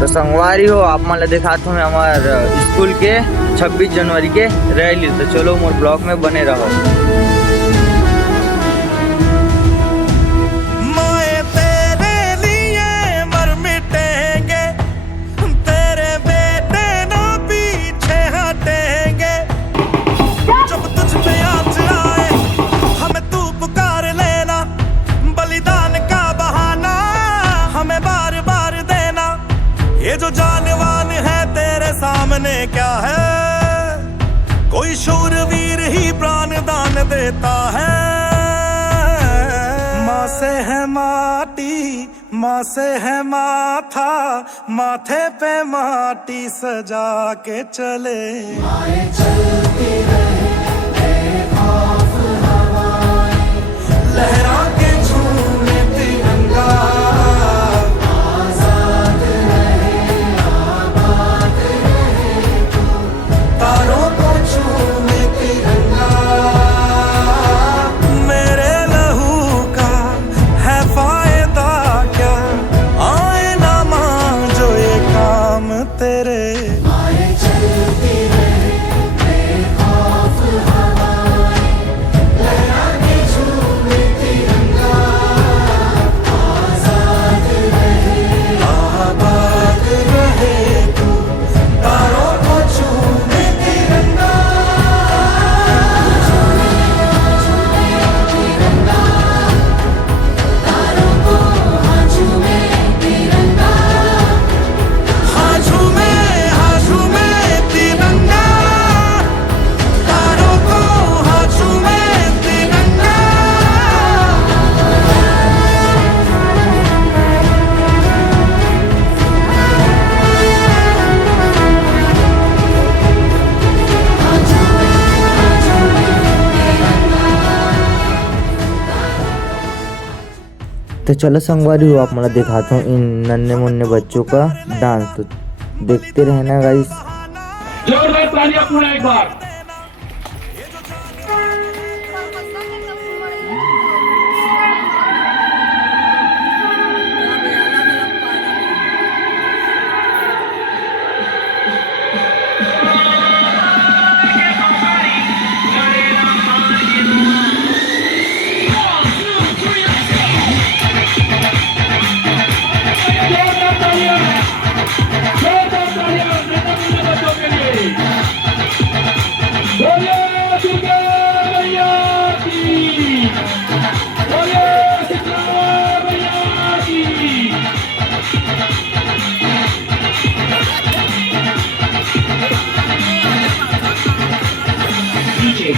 तो संगवारी हो आप मला दिखाता हूँ हमार स्कूल के 26 जनवरी के रैली। तो चलो मोर ब्लॉग में बने रहो। ये जो जानवान है तेरे सामने क्या है, कोई शूरवीर ही प्राण दान देता है। माँ से है माटी, माँ से है माथा, माथे पे माटी सजा के चले। माए चलती रहे बेखौफ हवाएं, लहरा के झूमे तिरंगा। तो चलो संगवारी हो आप मला दिखाता हूँ इन नन्हे मुन्ने बच्चों का डांस। तो देखते रहना गाइस। जोरदार तालियां पूरा एक बार। DJ